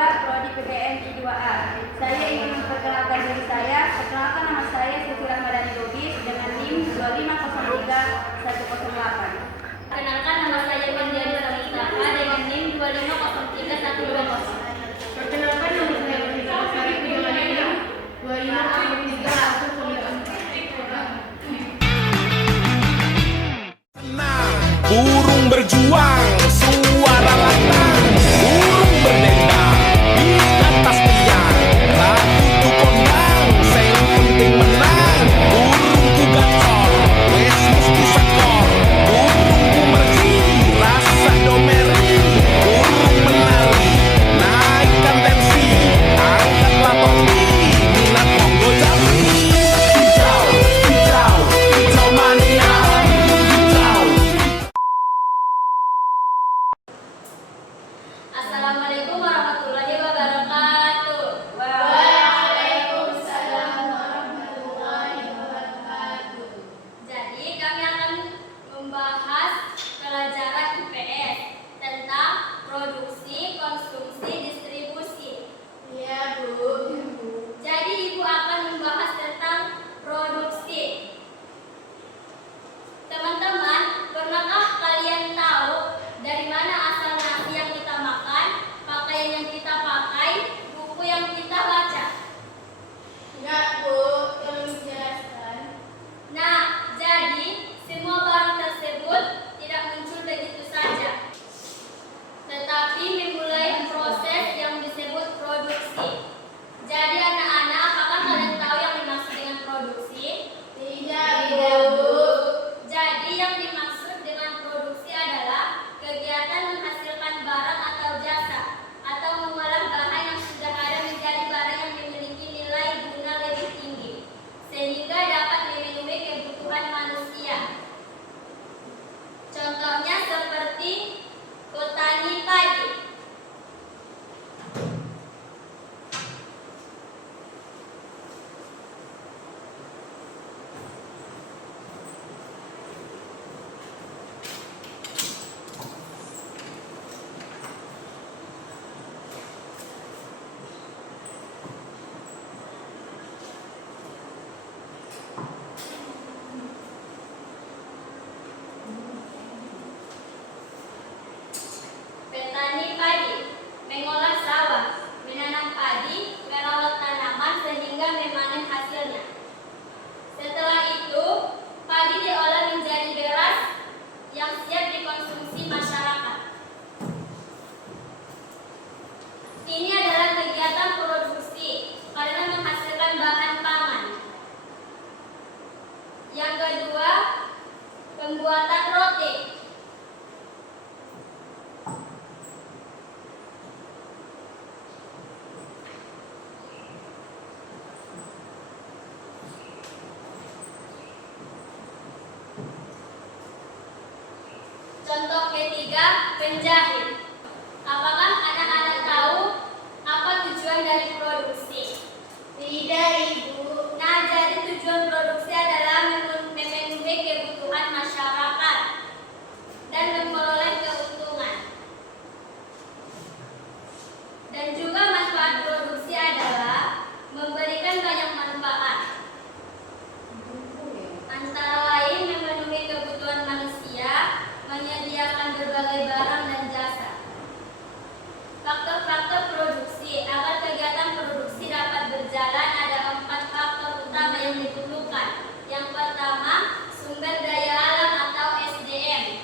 Prodi PPM I2A. Saya ingin memperkenalkan diri saya. Perkenalkan, nama saya Siti Rahmadani Lubis dengan NIM 2503108. Perkenalkan, nama saya Pandiani Mustafa dengan NIM 2503120. Perkenalkan, nama saya Wanita Sari dengan NIM 2503104. Burung berjuang, suara lantang, burung berdendang di atas tiang. Ratu tu kondang, yang penting menang. Burungku gacor, wes mesti sekor. Burungku mergi, rasa domeri. Burung menari, naikkan tensi, angkatlah topi, minat monggo jambi. Hijau, hijau, hijau mania. Assalamualaikum warahmatullahi wabarakatuh. Waalaikumsalam warahmatullahi wabarakatuh. Jadi kami akan membahas pelajaran IPS tentang produksi, konsumsi, distribusi. Iya, Bu. Jadi Ibu akan membahas tentang produksi. Teman-teman, pernahkah kalian tahu dari mana asal nasi yang kita makan, pakaian yang kita pakai, buku yang kita baca? Enggak, Bu. Tolong jelaskan. Nah, jadi semua barang tersebut tidak muncul begitu saja, tetapi memulai proses yang disebut produksi. Jadi anak-anak, apakah kalian tahu yang dimaksud dengan produksi? Tidak, Bu. Jadi yang dimaksud dengan produksi adalah kegiatan menghasilkan barang atau jasa atau mengolah bahan yang sudah ada menjadi barang yang memiliki nilai guna lebih tinggi sehingga dapat memenuhi kebutuhan manusia. Contohnya seperti petani padi. Petani padi mengolah sawah, menanam padi, merawat tanaman sehingga memanen hasilnya. Setelah itu, padi diolah menjadi beras yang siap dikonsumsi masyarakat. Ini adalah kegiatan produksi karena menghasilkan bahan pangan. Yang kedua, pembuatan roti. Contoh ketiga, penjahit. Apakah anak-anak tahu apa tujuan dari produksi? Tidak, Ibu. Nah, jadi tujuan produksi adalah memenuhi kebutuhan masyarakat dan memperoleh keuntungan. Dan juga manfaat produksi adalah memberikan banyak manfaat. Antara lain memenuhi kebutuhan manusia, menyediakan berbagai barang dan jasa. Faktor-faktor produksi. Agar kegiatan produksi dapat berjalan, ada 4 faktor utama yang diperlukan. Yang pertama, sumber daya alam atau SDM,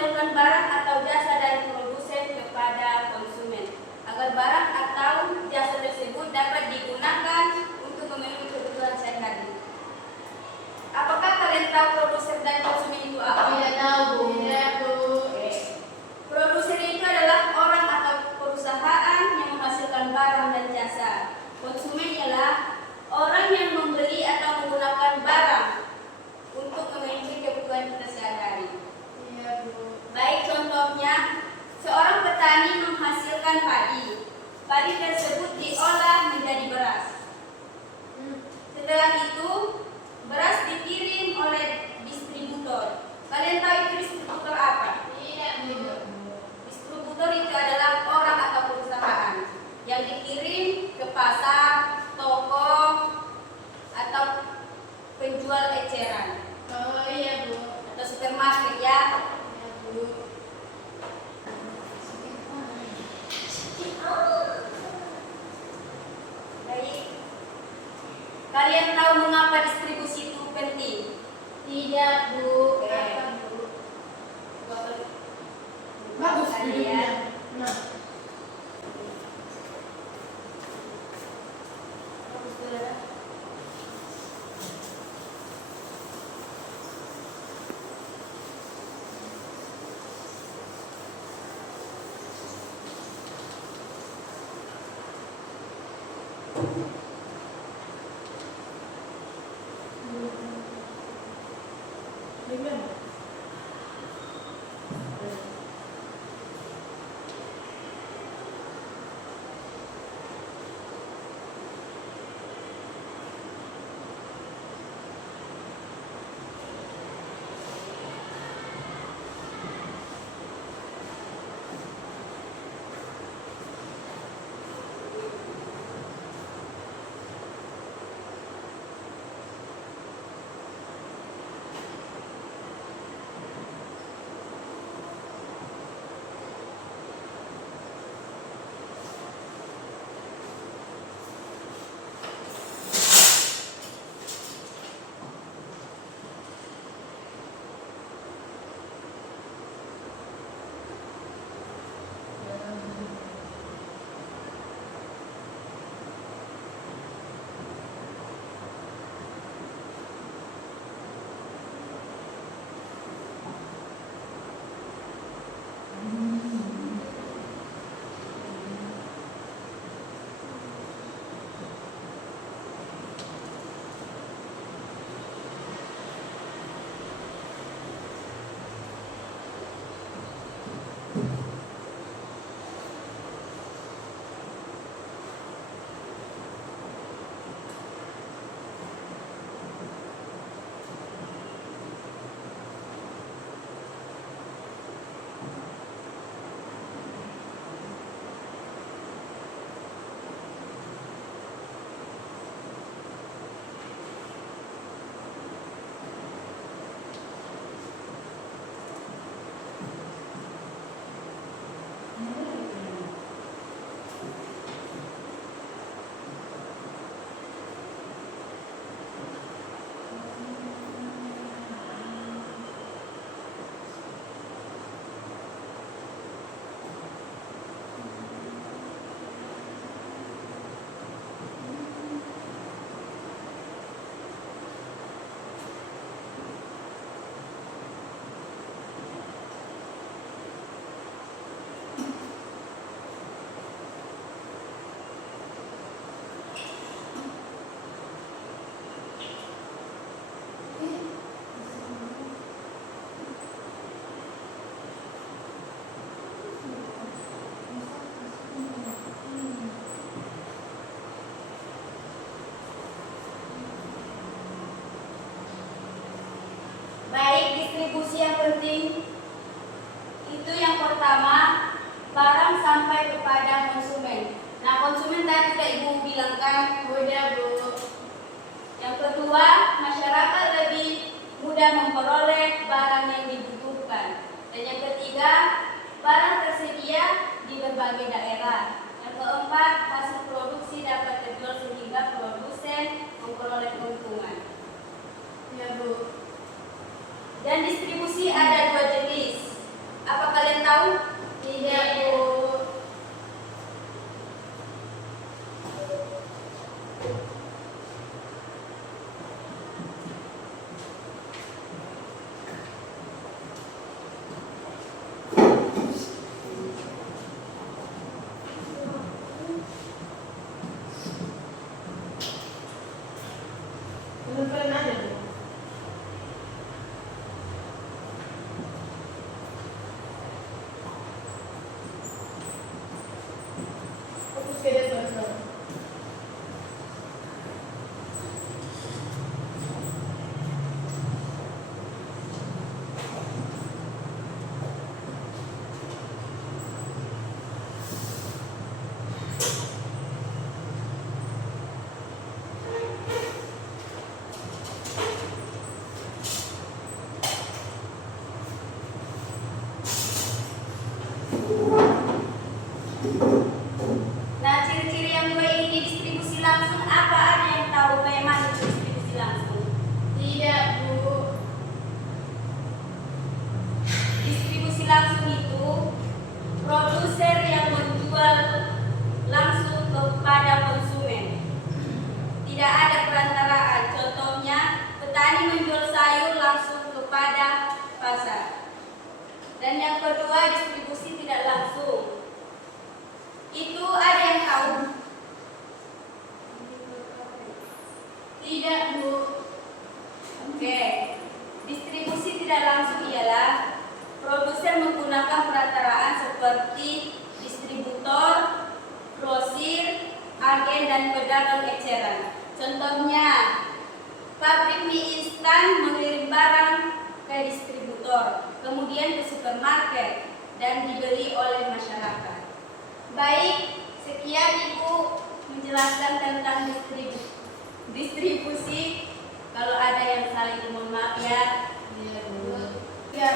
menyalurkan barang atau jasa dari produsen kepada konsumen agar barang atau jasa tersebut dapat digunakan untuk memenuhi kebutuhan sehari-hari. Apakah kalian tahu produsen dan konsumen itu apa? Tidak tahu, Bu. Tidak, Bu. Produsen itu adalah orang atau perusahaan yang menghasilkan barang dan jasa. Konsumen ialah orang yang membeli atau menggunakan barang untuk memenuhi kebutuhan kita sehari-hari. Iya, Bu. Baik, contohnya, seorang petani menghasilkan padi. Padi tersebut diolah menjadi beras. Setelah itu, beras dikirim oleh distributor. Kalian tahu itu distributor apa? Tidak, Bu. Distributor itu adalah orang atau perusahaan yang dikirim ke pasar, toko, atau penjual eceran Oh iya, Bu. atau supermarket ya. Iya, Bu. Baik. Kalian tahu mengapa distribusi itu penting? Tidak, Bu. Oke. Apa, Bu? Bagus Tadi ya. Nah. Bagus, saudara. distribusi yang penting itu yang pertama, barang sampai kepada konsumen. Nah, konsumen tadi Kak Ibu bilang kan, Udah, Bu. yang kedua, masyarakat lebih mudah memperoleh barang yang dibutuhkan. Dan yang ketiga, barang tersedia di berbagai daerah. Yang keempat, hasil produksi dapat terjual sehingga produsen memperoleh keuntungan. Ya, Bu. Dan distribusi ada dua jenis. kedua, distribusi tidak langsung. Itu ada yang tahu? Tidak, Bu. Oke. Distribusi tidak langsung ialah produsen menggunakan perantaraan seperti distributor, grosir, agen, dan pedagang eceran. Contohnya, pabrik mie instan mengirim barang ke distributor, kemudian ke supermarket, dan dibeli oleh masyarakat. Baik, sekian Ibu menjelaskan tentang distribusi. Kalau ada yang salah, Ibu mohon maaf ya. Ya.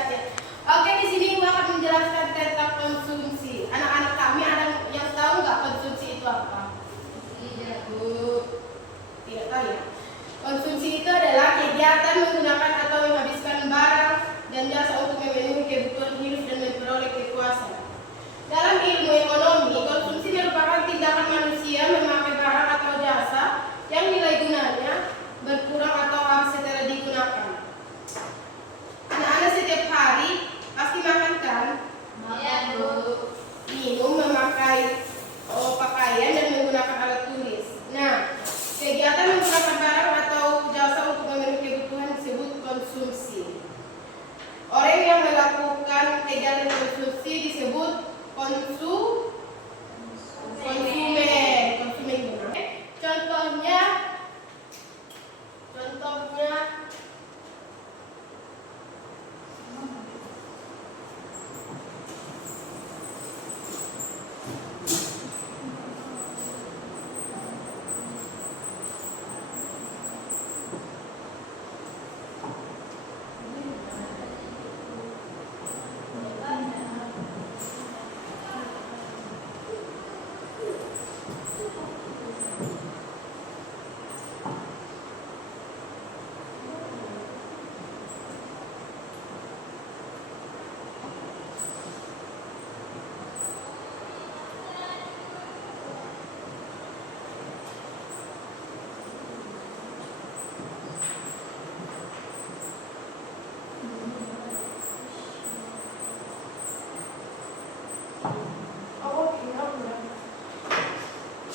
Oke, di sini Ibu akan menjelaskan tentang konsumsi. Anak-anak kami ada yang tahu nggak konsumsi itu apa? Tidak, Bu. Tidak tahu ya. Konsumsi itu adalah kegiatan menggunakan atau menghabiskan barang dan jasa untuk memenuhi kebutuhan hidup dan memperoleh kekuasaan. Dalam ilmu ekonomi, konsumsi merupakan tindakan manusia memakai barang atau jasa yang nilai gunanya berkurang atau habis setelah digunakan. Anak-anak setiap hari pasti makan kan? Iya, Bu. Minum, memakai pakaian, dan menggunakan alat tulis. Nah, kegiatan menggunakan barang atau jasa untuk memenuhi kebutuhan disebut konsumsi. Orang yang melakukan kegiatan konsumsi disebut konsumen.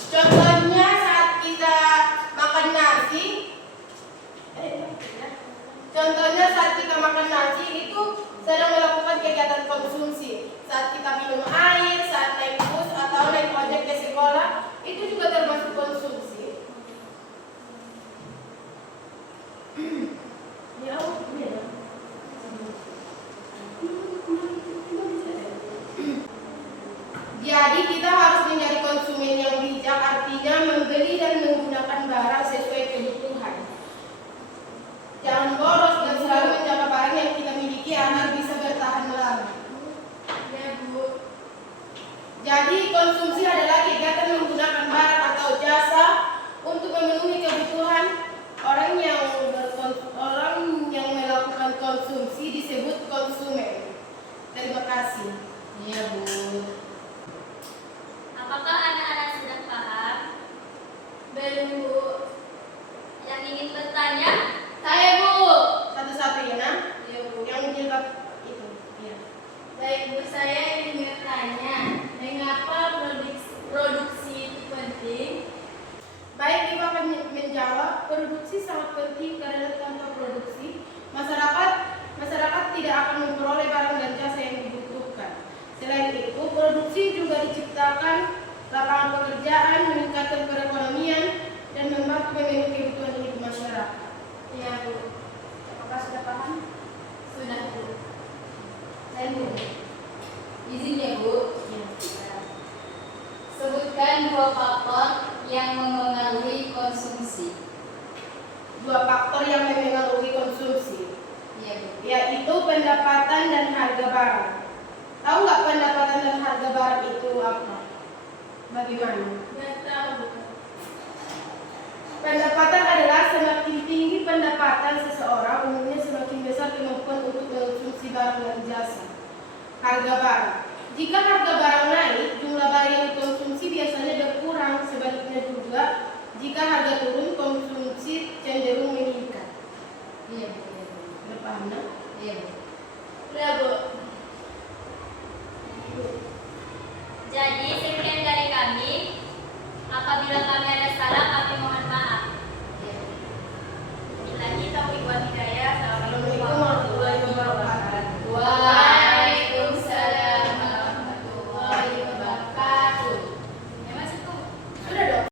Contohnya saat kita makan nasi. Contohnya saat kita makan nasi itu sedang melakukan kegiatan konsumsi. Saat kita minum air, saat naik bus atau naik ojek ke sekolah, itu juga termasuk konsumsi. Jadi kita harus menjadi konsumen yang bijak, artinya membeli dan menggunakan barang sesuai kebutuhan. Jangan boros dan selalu menjaga barang yang kita miliki agar bisa bertahan lama. Ya, Bu. Jadi konsumsi adalah kegiatan menggunakan barang atau jasa untuk memenuhi kebutuhan. Orang yang melakukan konsumsi disebut konsumen. Terima kasih. Iya, Bu. Apakah anak-anak sudah paham? Belum, Bu. Yang ingin bertanya? Saya, Bu. Satu-satu ya, Nak? Iya, Bu. Yang jilbab itu. Iya. Baik, Bu, saya ingin bertanya, mengapa produksi itu penting? Baik, Ibu akan menjawab. Produksi sangat penting karena tanpa produksi masyarakat tidak akan memperoleh barang dan jasa yang dibutuhkan. Selain itu, produksi juga diciptakan lapangan pekerjaan, meningkatkan perekonomian, dan membantu memenuhi kebutuhan hidup masyarakat. Iya, Bu. Apakah sudah paham? Sudah, Bu. Saya, Bu. Izin ya, Bu. Ya. Sebutkan 2 faktor yang memengaruhi konsumsi. 2 faktor yang memengaruhi konsumsi, Iya, Bu. yaitu pendapatan dan harga barang. Tahu nggak pendapatan dan harga barang itu apa? Bagaimana? Nggak tahu, Bu. Pendapatan adalah semakin tinggi pendapatan seseorang, umumnya semakin besar kemampuan untuk mengkonsumsi barang dan jasa. Harga barang. Jika harga barang naik, jumlah barang yang dikonsumsi biasanya berkurang. Sebaliknya juga, jika harga turun, konsumsi cenderung meningkat. Iya, Bu. Berpaham, Nak? Iya, Bu. Udah, Bu.